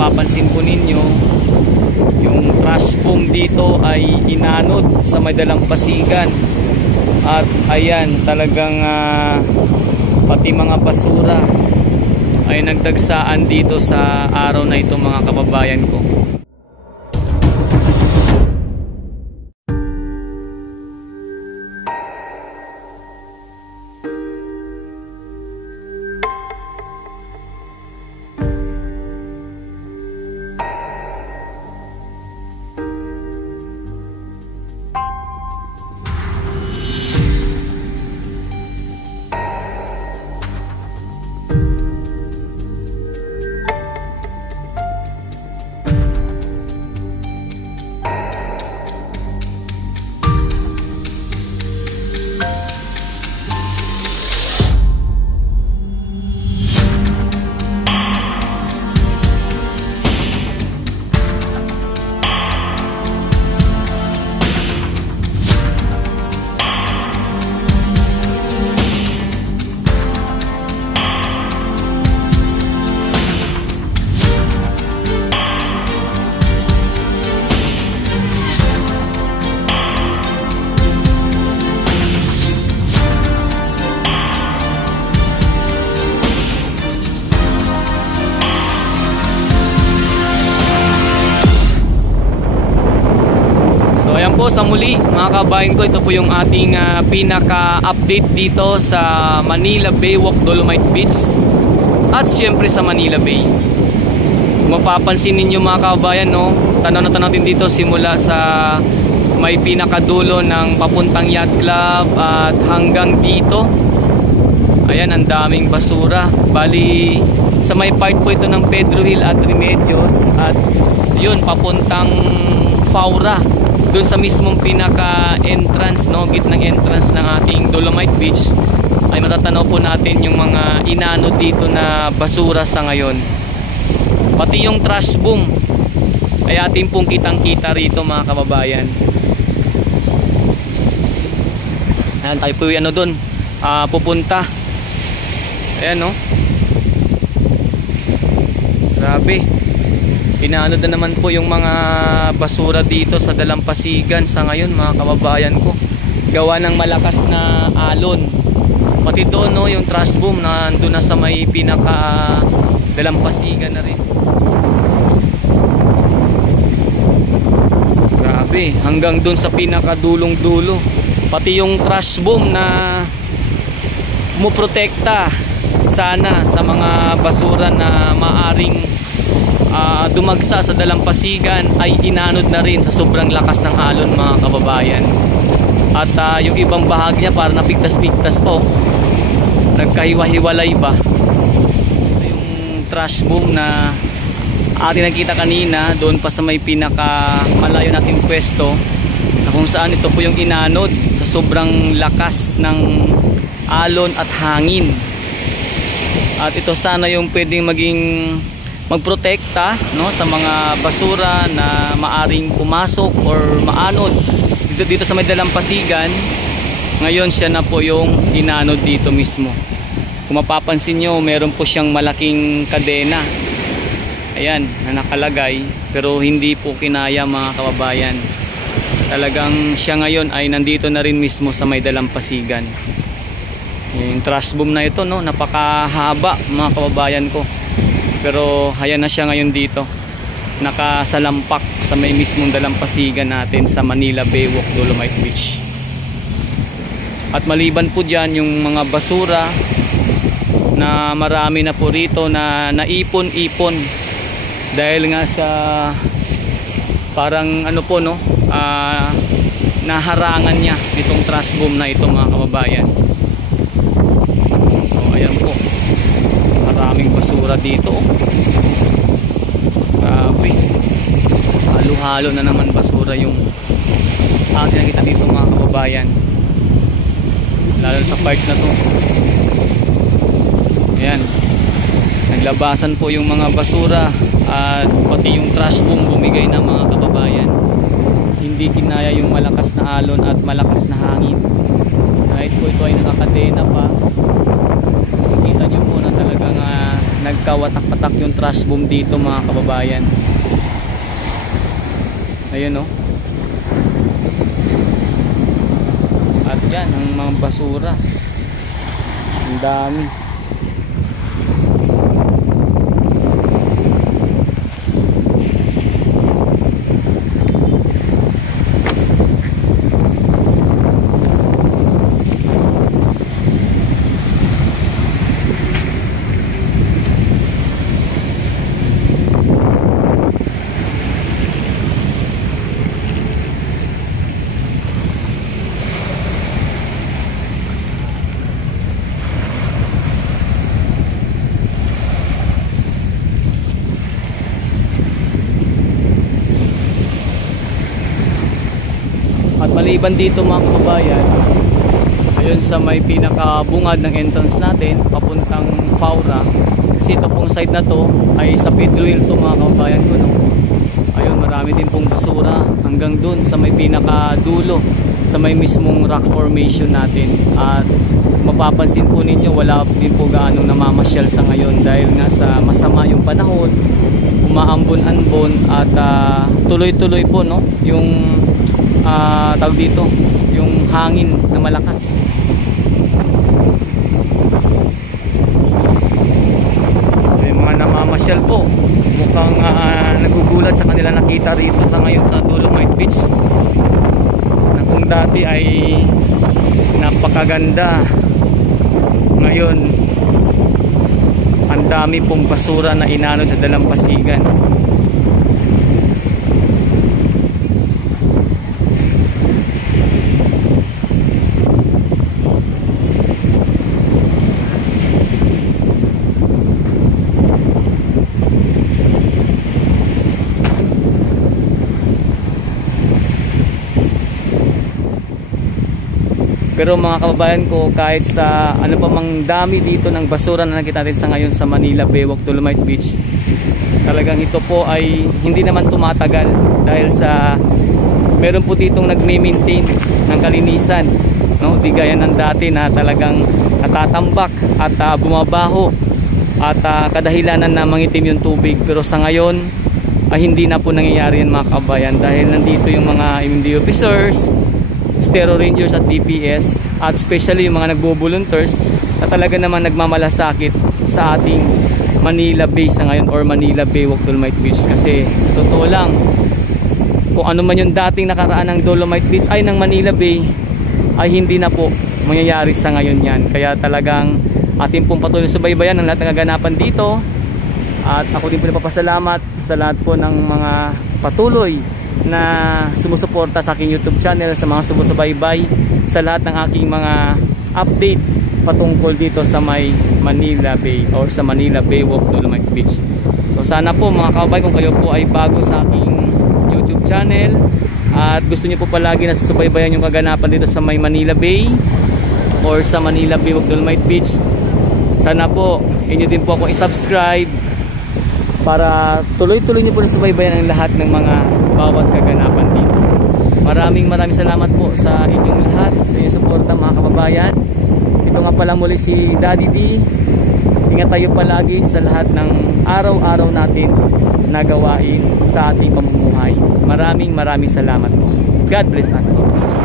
mapapansin po ninyo, yung trash boom dito ay inanod sa may dalampasigan. At ayan, talagang pati mga basura ay nagdagsaan dito sa araw na ito mga kababayan ko. Ayan po, sa muli mga kabayan ko, ito po yung ating pinaka-update dito sa Manila Bay Walk, Dolomite Beach at siyempre sa Manila Bay. Kung mapapansin ninyo mga kabayan, no, tanaw na tanaw din dito simula sa may pinakadulo ng papuntang Yacht Club at hanggang dito. Ayan, ang daming basura. Bali, sa may part po ito ng Pedro Hill at Remedios at yun, papuntang Faura. Doon sa mismong pinaka-entrance, no, gitnang entrance ng ating Dolomite Beach, ay matatanaw po natin yung mga inano dito na basura sa ngayon. Pati yung trash boom ay ating pong kitang-kita rito mga kababayan. Ayan, tayo po yung ano doon, pupunta. Ayan, no. Grabe. Inaano na naman po yung mga basura dito sa dalampasigan sa ngayon mga kababayan ko. Gawa ng malakas na alon. Pati doon, no, yung trash boom na doon na sa may pinaka dalampasigan na rin. Grabe, hanggang doon sa pinaka dulong-dulo. Pati yung trash boom na muprotekta sana sa mga basura na maaring dumagsa sa dalampasigan ay inanod na rin sa sobrang lakas ng alon mga kababayan. At yung ibang bahagi niya para napigtas-pigtas po, nagkahiwa-hiwalay ba. Yung trash boom na ating nakita kanina doon pa sa may pinaka malayo nating pwesto, na kung saan ito po yung inanod sa sobrang lakas ng alon at hangin. At ito sana yung pwedeng maging magprotekta, no, sa mga basura na maaring pumasok or maanod dito sa may dalampasigan. Ngayon siya na po yung inanod dito mismo. Kung mapapansin nyo, meron po siyang malaking kadena, ayan, na nakalagay, pero hindi po kinaya mga kababayan. Talagang siya ngayon ay nandito na rin mismo sa may dalampasigan. Yung trash boom na ito, no, napakahaba mga kababayan ko. Pero ayan na siya ngayon dito, nakasalampak sa may mismong dalampasigan natin sa Manila Bay Walk, Dolomite Beach. At maliban po dyan yung mga basura na marami na po rito na naipon-ipon dahil nga sa parang ano po, no, naharangan niya itong trash boom na ito mga kababayan. So ayan po, maraming basura dito. Grabe, halo-halo na naman basura yung ating nakita dito mga kababayan, lalo sa part na to. Ayan, naglabasan po yung mga basura at pati yung trash boom bumigay na mga kababayan. Hindi kinaya yung malakas na alon at malakas na hangin. Kahit po ito ay nakakadena pa, kita nyo po na talagang nagkawatak-patak yung trash boom dito mga kababayan. Ayun, oh. At yan ang mga basura, ang dami. At maliban dito mga kababayan, ayun sa may pinakabungad ng entrance natin papuntang Faura, kasi ito pong site na to ay sa Pedroil to mga kababayan ko, no? Ayun, marami din pong basura hanggang dun sa may pinakadulo, sa may mismong rock formation natin. At mapapansin po ninyo, wala din po gaano namamasyal sa ngayon dahil nga sa masama yung panahon, umaambon-ambon at tuloy-tuloy po, no, yung tawag dito, yung hangin na malakas. So yung mga namamasyal po, mukhang nagugulat sa kanila nakita rito sa ngayon sa Dolomite Beach, na kung dati ay napakaganda, ngayon ang dami pong basura na inanod sa dalampasigan. Pero mga kababayan ko, kahit sa ano pa mang dami dito ng basura na nakita natin sa ngayon sa Manila Baywalk Dolomite Beach, talagang ito po ay hindi naman tumatagal dahil sa meron po ditong nagme-maintain ng kalinisan, no? Di gaya ng dati na talagang natatambak at bumabaho at kadahilanan na mangitim yung tubig. Pero sa ngayon ay hindi na po nangyayari yan mga kababayan, dahil nandito yung mga MMD officers, Stero Rangers at DPS, at especially yung mga nagbo-volunteers na talaga naman nagmamalasakit sa ating Manila Bay sa ngayon, or Manila Baywalk Dolomite Beach. Kasi totoo lang, kung ano man yung dating nakaraan ng Dolomite Beach ay ng Manila Bay, ay hindi na po mangyayari sa ngayon yan. Kaya talagang ating pong patuloy subaybayan ang lahat ng kaganapan dito. At ako din po napapasalamat sa lahat po ng mga patuloy na sumusuporta sa aking YouTube channel, sa mga sumusubaybay sa lahat ng aking mga update patungkol dito sa may Manila Bay or sa Manila Baywalk Dolomite Beach. So sana po mga kababayan, kung kayo po ay bago sa aking YouTube channel at gusto niyo po palagi na susubaybayan yung kaganapan dito sa may Manila Bay or sa Manila Baywalk Dolomite Beach, sana po inyo din po ako i-subscribe para tuloy-tuloy niyo po na subaybayan ang lahat ng mga bawat kaganapan dito. Maraming salamat po sa inyong lahat, sa inyong suporta mga kababayan. Ito nga pala muli si Daddy D. Ingat tayo palagi sa lahat ng araw-araw natin na gawain sa ating pamumuhay. Maraming salamat po. God bless us all.